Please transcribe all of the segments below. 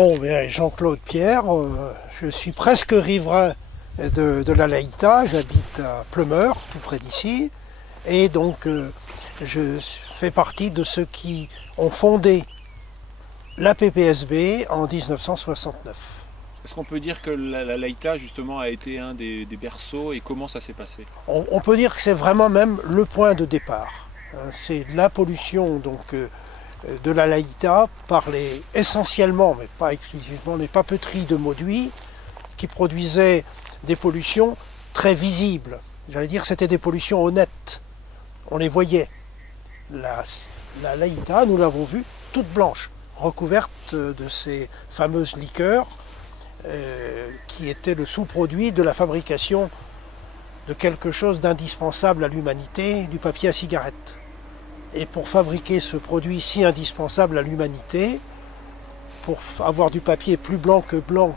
Bon, Jean-Claude Pierre, je suis presque riverain de la Laïta, j'habite à Pleumeur, tout près d'ici, et donc je fais partie de ceux qui ont fondé la PPSB en 1969. Est-ce qu'on peut dire que la Laïta justement a été un des berceaux et comment ça s'est passé? On peut dire que c'est vraiment même le point de départ. C'est la pollution donc, de la Laïta par essentiellement, mais pas exclusivement, les papeteries de Mauduit qui produisaient des pollutions très visibles. J'allais dire que c'était des pollutions honnêtes. On les voyait. La Laïta, nous l'avons vue toute blanche, recouverte de ces fameuses liqueurs qui étaient le sous-produit de la fabrication de quelque chose d'indispensable à l'humanité, du papier à cigarette. Et pour fabriquer ce produit si indispensable à l'humanité, pour avoir du papier plus blanc que blanc,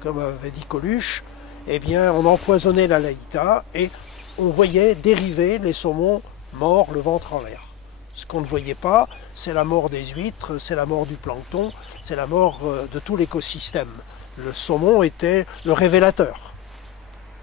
comme avait dit Coluche, eh bien on empoisonnait la Laïta et on voyait dériver les saumons morts, le ventre en l'air. Ce qu'on ne voyait pas, c'est la mort des huîtres, c'est la mort du plancton, c'est la mort de tout l'écosystème. Le saumon était le révélateur.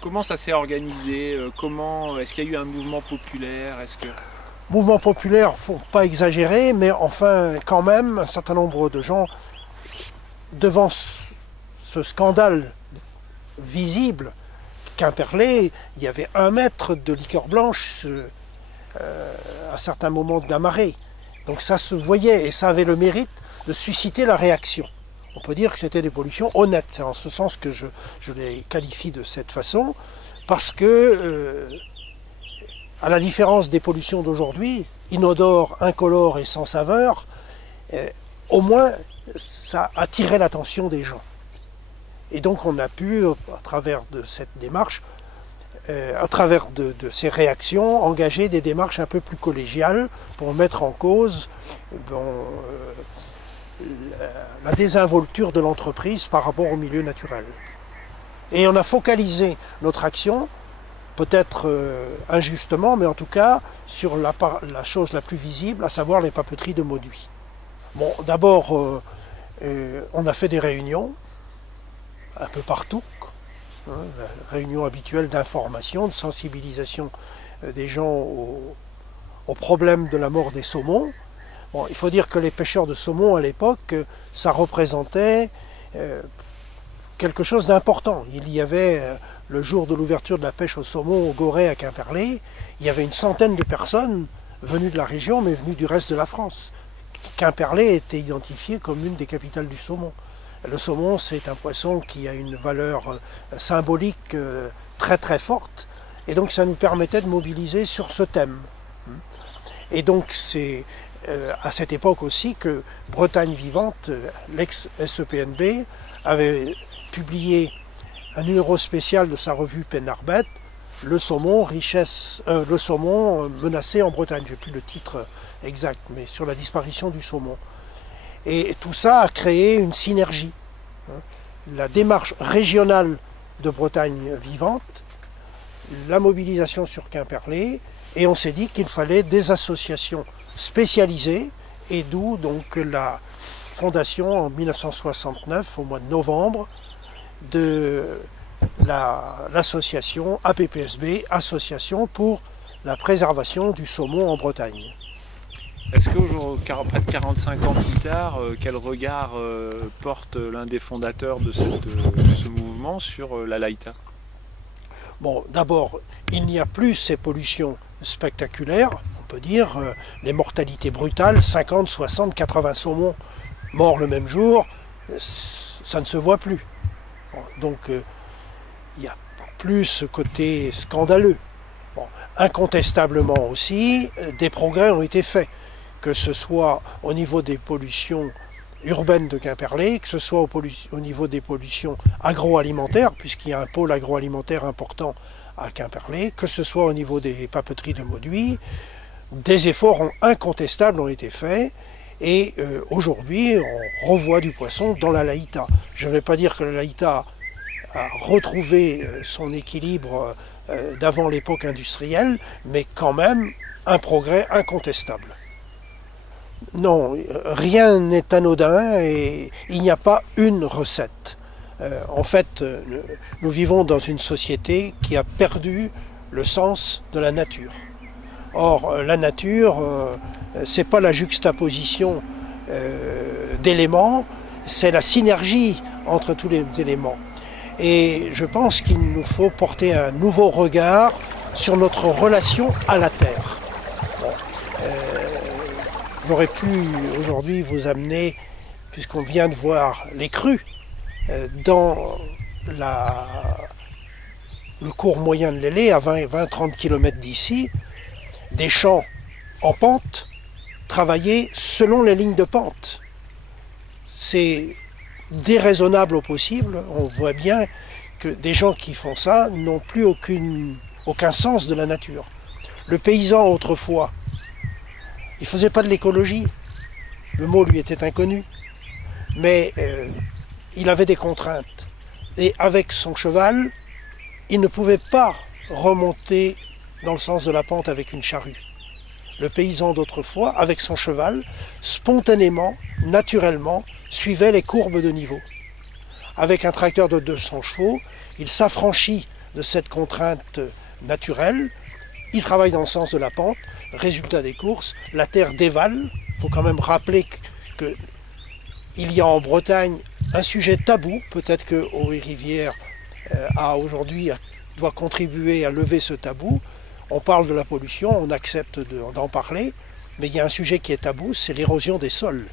Comment ça s'est organisé? Est-ce qu'il y a eu un mouvement populaire? Mouvement populaire, il ne faut pas exagérer, mais enfin, quand même, un certain nombre de gens, devant ce scandale visible, Quimperlé, il y avait 1 mètre de liqueur blanche à certains moments de la marée. Donc ça se voyait et ça avait le mérite de susciter la réaction. On peut dire que c'était des pollutions honnêtes, c'est en ce sens que je les qualifie de cette façon, parce que à la différence des pollutions d'aujourd'hui, inodores, incolores et sans saveur, au moins ça attirait l'attention des gens. Et donc on a pu, à travers de cette démarche, à travers de ces réactions, engager des démarches un peu plus collégiales pour mettre en cause la désinvolture de l'entreprise par rapport au milieu naturel. Et on a focalisé notre action, peut-être injustement, mais en tout cas sur la chose la plus visible, à savoir les papeteries de Mauduit. Bon, d'abord, on a fait des réunions, un peu partout, la réunion habituelle d'information, de sensibilisation des gens au problème de la mort des saumons. Bon, il faut dire que les pêcheurs de saumon à l'époque, ça représentait quelque chose d'important. Il y avait, le jour de l'ouverture de la pêche au saumon au Goret à Quimperlé, il y avait une centaine de personnes venues de la région, mais venues du reste de la France. Quimperlé était identifié comme une des capitales du saumon. Le saumon, c'est un poisson qui a une valeur symbolique très très forte, et donc ça nous permettait de mobiliser sur ce thème. Et donc c'est à cette époque aussi que Bretagne Vivante, l'ex-SEPNB, avait publié un numéro spécial de sa revue Penarbet, le saumon menacé en Bretagne. J'ai plus le titre exact, mais sur la disparition du saumon. Et tout ça a créé une synergie. La démarche régionale de Bretagne Vivante, la mobilisation sur Quimperlé, et on s'est dit qu'il fallait des associations spécialisées, et d'où donc la fondation en 1969, au mois de novembre, de l'association APPSB, Association pour la préservation du saumon en Bretagne. Est-ce que près de 45 ans plus tard, quel regard porte l'un des fondateurs de ce mouvement sur la Laïta? Bon, d'abord, il n'y a plus ces pollutions spectaculaires, on peut dire, les mortalités brutales, 50, 60, 80 saumons morts le même jour, ça ne se voit plus. Donc, il n'y a plus ce côté scandaleux. Bon, incontestablement aussi, des progrès ont été faits, que ce soit au niveau des pollutions urbaines de Quimperlé, que ce soit au niveau des pollutions agroalimentaires, puisqu'il y a un pôle agroalimentaire important à Quimperlé, que ce soit au niveau des papeteries de Mauduit. Des efforts incontestables ont été faits, et aujourd'hui on revoit du poisson dans la Laïta. Je ne vais pas dire que la Laïta a retrouvé son équilibre d'avant l'époque industrielle, mais quand même un progrès incontestable. Non, rien n'est anodin et il n'y a pas une recette. En fait, nous vivons dans une société qui a perdu le sens de la nature. Or, la nature, c'est pas la juxtaposition d'éléments, c'est la synergie entre tous les éléments. Et je pense qu'il nous faut porter un nouveau regard sur notre relation à la Terre. Bon, j'aurais pu aujourd'hui vous amener, puisqu'on vient de voir les crues, dans le cours moyen de l'Élé, à 20-30 km d'ici, des champs en pente, travaillés selon les lignes de pente. C'est déraisonnable au possible. On voit bien que des gens qui font ça n'ont plus aucun sens de la nature. Le paysan autrefois, il ne faisait pas de l'écologie. Le mot lui était inconnu. Mais il avait des contraintes. Et avec son cheval, il ne pouvait pas remonter dans le sens de la pente avec une charrue. Le paysan d'autrefois, avec son cheval, spontanément, naturellement, suivait les courbes de niveau. Avec un tracteur de 200 chevaux, il s'affranchit de cette contrainte naturelle, il travaille dans le sens de la pente, résultat des courses, la terre dévale. Il faut quand même rappeler qu'il y a en Bretagne un sujet tabou, peut-être que Haut-et-Rivière aujourd'hui doit contribuer à lever ce tabou. On parle de la pollution, on accepte d'en parler, mais il y a un sujet qui est tabou, c'est l'érosion des sols,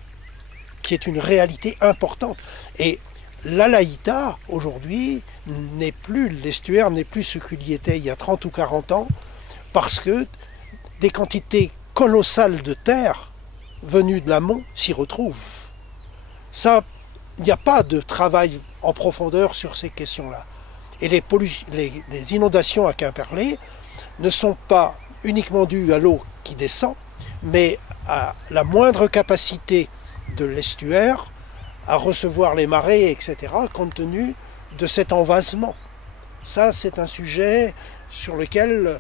qui est une réalité importante. Et l'Alaïta, aujourd'hui, l'estuaire n'est plus ce qu'il y était il y a 30 ou 40 ans, parce que des quantités colossales de terre venues de l'amont s'y retrouvent. Ça, il n'y a pas de travail en profondeur sur ces questions-là. Et les inondations à Quimperlé ne sont pas uniquement dues à l'eau qui descend, mais à la moindre capacité de l'estuaire à recevoir les marées, etc., compte tenu de cet envasement. Ça, c'est un sujet sur lequel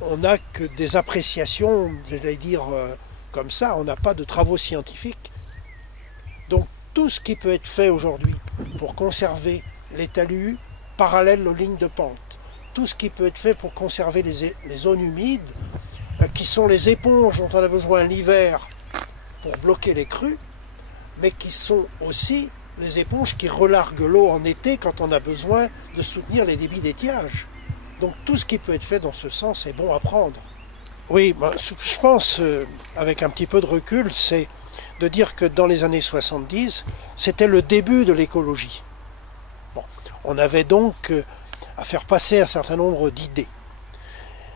on n'a que des appréciations, j'allais dire comme ça, on n'a pas de travaux scientifiques. Donc tout ce qui peut être fait aujourd'hui pour conserver les talus parallèles aux lignes de pente, tout ce qui peut être fait pour conserver les zones humides, qui sont les éponges dont on a besoin l'hiver pour bloquer les crues, mais qui sont aussi les éponges qui relarguent l'eau en été quand on a besoin de soutenir les débits d'étiage. Donc tout ce qui peut être fait dans ce sens est bon à prendre. Oui, je pense, avec un petit peu de recul, c'est de dire que dans les années 70, c'était le début de l'écologie. Bon, on avait donc à faire passer un certain nombre d'idées.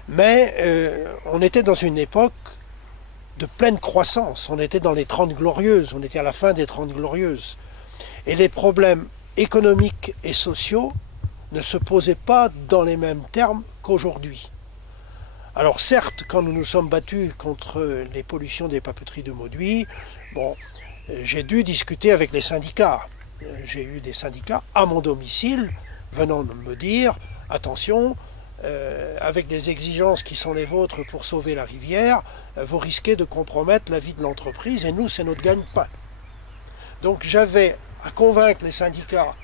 Mais on était dans une époque de pleine croissance. On était dans les 30 glorieuses, on était à la fin des 30 glorieuses. Et les problèmes économiques et sociaux ne se posaient pas dans les mêmes termes qu'aujourd'hui. Alors certes, quand nous nous sommes battus contre les pollutions des papeteries de Mauduit, bon, j'ai dû discuter avec les syndicats. J'ai eu des syndicats à mon domicile venant de me dire « Attention, avec les exigences qui sont les vôtres pour sauver la rivière, vous risquez de compromettre la vie de l'entreprise et nous, c'est notre gagne-pain. » Donc j'avais à convaincre les syndicats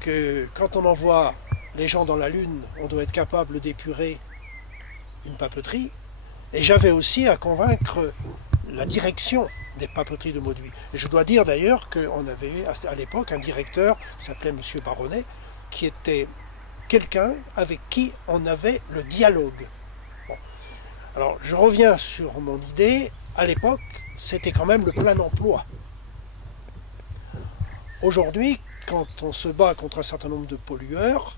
que quand on envoie les gens dans la Lune, on doit être capable d'épurer une papeterie. Et j'avais aussi à convaincre la direction des papeteries de Mauduit. Et je dois dire d'ailleurs qu'on avait à l'époque un directeur, qui s'appelait M. Baronnet, qui était quelqu'un avec qui on avait le dialogue. Bon. Alors je reviens sur mon idée. À l'époque, c'était quand même le plein emploi. Aujourd'hui, quand on se bat contre un certain nombre de pollueurs,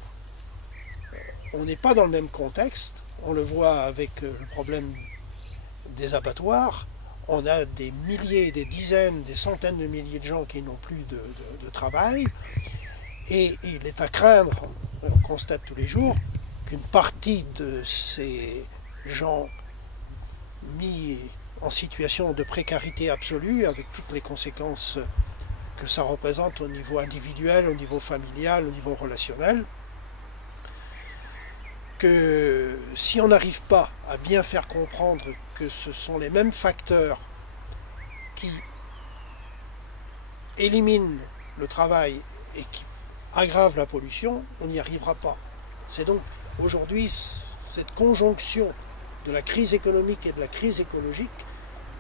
on n'est pas dans le même contexte. On le voit avec le problème des abattoirs. On a des milliers, des dizaines, des centaines de milliers de gens qui n'ont plus de travail. Et il est à craindre, on constate tous les jours, qu'une partie de ces gens mis en situation de précarité absolue, avec toutes les conséquences que ça représente au niveau individuel, au niveau familial, au niveau relationnel, que si on n'arrive pas à bien faire comprendre que ce sont les mêmes facteurs qui éliminent le travail et qui aggravent la pollution, on n'y arrivera pas. C'est donc aujourd'hui cette conjonction de la crise économique et de la crise écologique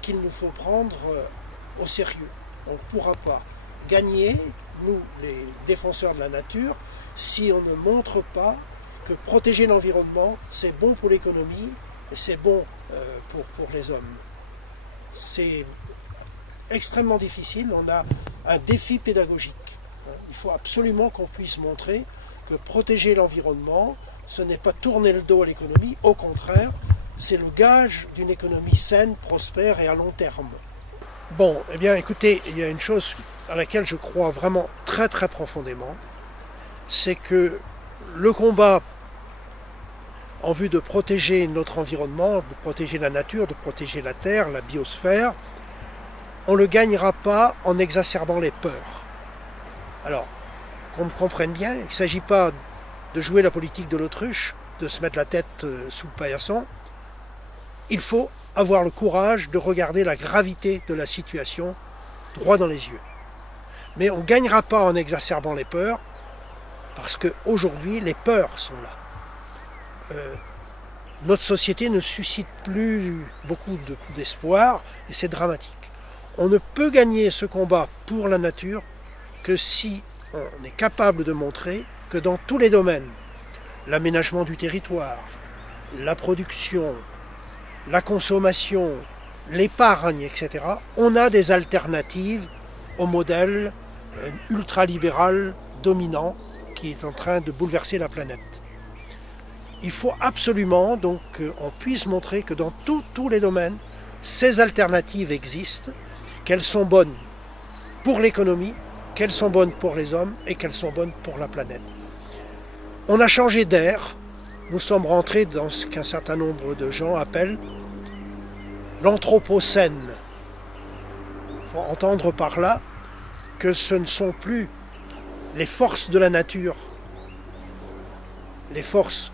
qu'il nous faut prendre au sérieux. On ne pourra pas gagner, nous les défenseurs de la nature, si on ne montre pas que protéger l'environnement, c'est bon pour l'économie et c'est bon pour les hommes. C'est extrêmement difficile, on a un défi pédagogique. Il faut absolument qu'on puisse montrer que protéger l'environnement, ce n'est pas tourner le dos à l'économie, au contraire, c'est le gage d'une économie saine, prospère et à long terme. Bon, eh bien écoutez, il y a une chose à laquelle je crois vraiment très très profondément, c'est que le combat en vue de protéger notre environnement, de protéger la nature, de protéger la terre, la biosphère, on ne le gagnera pas en exacerbant les peurs. Alors, qu'on me comprenne bien, il ne s'agit pas de jouer la politique de l'autruche, de se mettre la tête sous le paillasson. Il faut avoir le courage de regarder la gravité de la situation droit dans les yeux. Mais on ne gagnera pas en exacerbant les peurs, parce qu'aujourd'hui, les peurs sont là. Notre société ne suscite plus beaucoup d'espoir, et c'est dramatique. On ne peut gagner ce combat pour la nature que si on est capable de montrer que dans tous les domaines, l'aménagement du territoire, la production, la consommation, l'épargne, etc., on a des alternatives au modèle ultralibéral dominant qui est en train de bouleverser la planète. Il faut absolument donc qu'on puisse montrer que dans tous les domaines, ces alternatives existent, qu'elles sont bonnes pour l'économie, qu'elles sont bonnes pour les hommes et qu'elles sont bonnes pour la planète. On a changé d'ère, nous sommes rentrés dans ce qu'un certain nombre de gens appellent l'anthropocène. Il faut entendre par là que ce ne sont plus les forces de la nature, les forces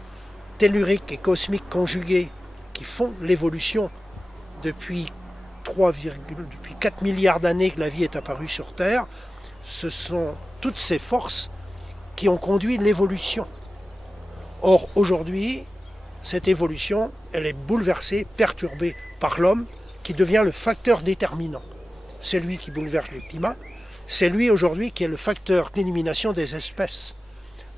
telluriques et cosmiques conjuguées qui font l'évolution depuis 4 milliards d'années que la vie est apparue sur Terre. Ce sont toutes ces forces qui ont conduit l'évolution. Or, aujourd'hui, cette évolution, elle est bouleversée, perturbée par l'homme, qui devient le facteur déterminant. C'est lui qui bouleverse le climat, c'est lui aujourd'hui qui est le facteur d'élimination des espèces.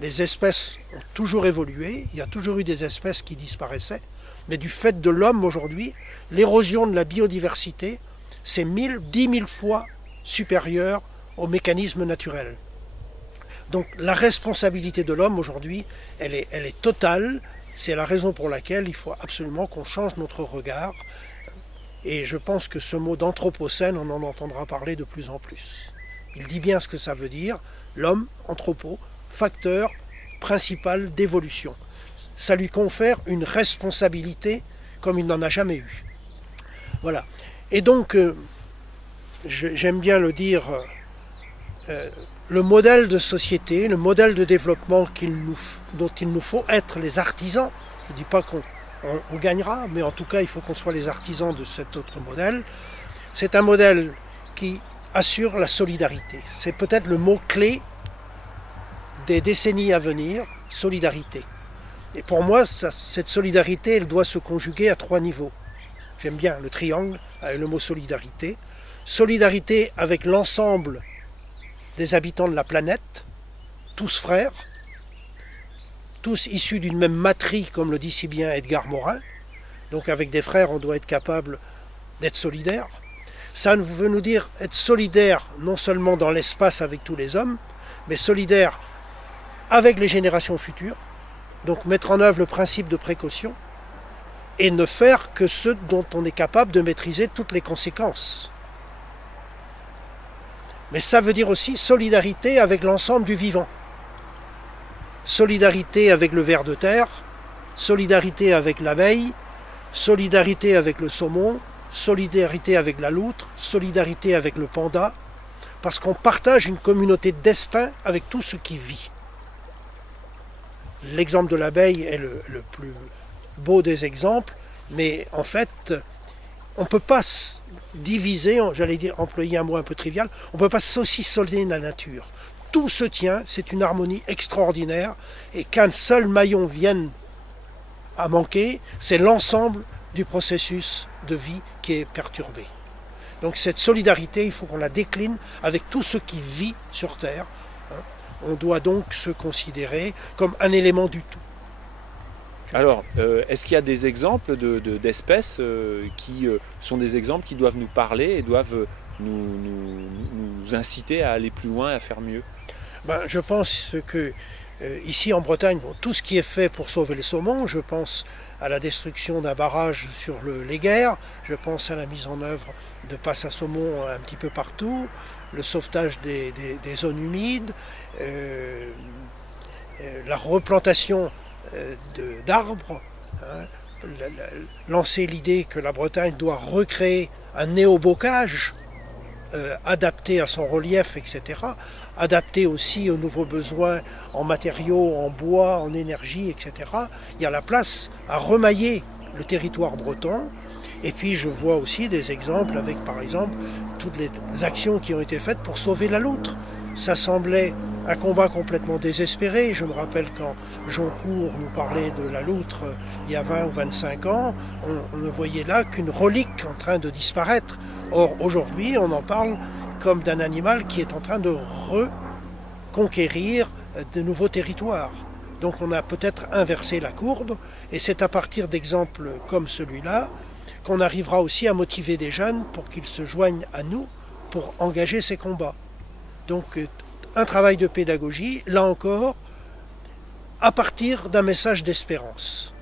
Les espèces ont toujours évolué, il y a toujours eu des espèces qui disparaissaient, mais du fait de l'homme aujourd'hui, l'érosion de la biodiversité, c'est 10 000 fois supérieure au mécanisme naturel. Donc la responsabilité de l'homme aujourd'hui, elle est totale. C'est la raison pour laquelle il faut absolument qu'on change notre regard. Et je pense que ce mot d'anthropocène, on en entendra parler de plus en plus. Il dit bien ce que ça veut dire, l'homme, anthropo, facteur principal d'évolution. Ça lui confère une responsabilité comme il n'en a jamais eu. Voilà. Et donc, j'aime bien le dire, le modèle de société, le modèle de développement dont il nous faut être les artisans, je ne dis pas qu'on gagnera, mais en tout cas il faut qu'on soit les artisans de cet autre modèle, c'est un modèle qui assure la solidarité. C'est peut-être le mot-clé des décennies à venir, solidarité. Et pour moi, cette solidarité, elle doit se conjuguer à 3 niveaux. J'aime bien le triangle avec le mot solidarité. Solidarité avec l'ensemble des habitants de la planète, tous frères, tous issus d'une même matrie, comme le dit si bien Edgar Morin. Donc avec des frères, on doit être capable d'être solidaire. Ça veut nous dire être solidaire non seulement dans l'espace avec tous les hommes, mais solidaire avec les générations futures. Donc mettre en œuvre le principe de précaution et ne faire que ce dont on est capable de maîtriser toutes les conséquences. Mais ça veut dire aussi solidarité avec l'ensemble du vivant. Solidarité avec le ver de terre, solidarité avec l'abeille, solidarité avec le saumon, solidarité avec la loutre, solidarité avec le panda, parce qu'on partage une communauté de destin avec tout ce qui vit. l'exemple de l'abeille est le plus beau des exemples, mais en fait, on ne peut pas diviser, j'allais dire, employer un mot un peu trivial, on ne peut pas saucissonner la nature. Tout se tient, c'est une harmonie extraordinaire, et qu'un seul maillon vienne à manquer, c'est l'ensemble du processus de vie qui est perturbé. Donc cette solidarité, il faut qu'on la décline avec tout ce qui vit sur Terre. On doit donc se considérer comme un élément du tout. Alors, est-ce qu'il y a des exemples d'espèces qui sont des exemples qui doivent nous parler et doivent nous inciter à aller plus loin, à faire mieux? Je pense que ici en Bretagne, tout ce qui est fait pour sauver les saumons, je pense à la destruction d'un barrage sur l'Éguerre, je pense à la mise en œuvre de passes à saumon un petit peu partout, le sauvetage des zones humides, la replantation d'arbres, lancer l'idée que la Bretagne doit recréer un néobocage adapté à son relief, etc., adapté aussi aux nouveaux besoins en matériaux, en bois, en énergie, etc. Il y a la place à remailler le territoire breton. Et puis je vois aussi des exemples avec, par exemple, toutes les actions qui ont été faites pour sauver la loutre. Ça semblait un combat complètement désespéré. Je me rappelle quand Joncourt nous parlait de la loutre il y a 20 ou 25 ans, on ne voyait là qu'une relique en train de disparaître. Or, aujourd'hui, on en parle comme d'un animal qui est en train de reconquérir de nouveaux territoires. Donc on a peut-être inversé la courbe, et c'est à partir d'exemples comme celui-là qu'on arrivera aussi à motiver des jeunes pour qu'ils se joignent à nous pour engager ces combats. Donc un travail de pédagogie, là encore, à partir d'un message d'espérance.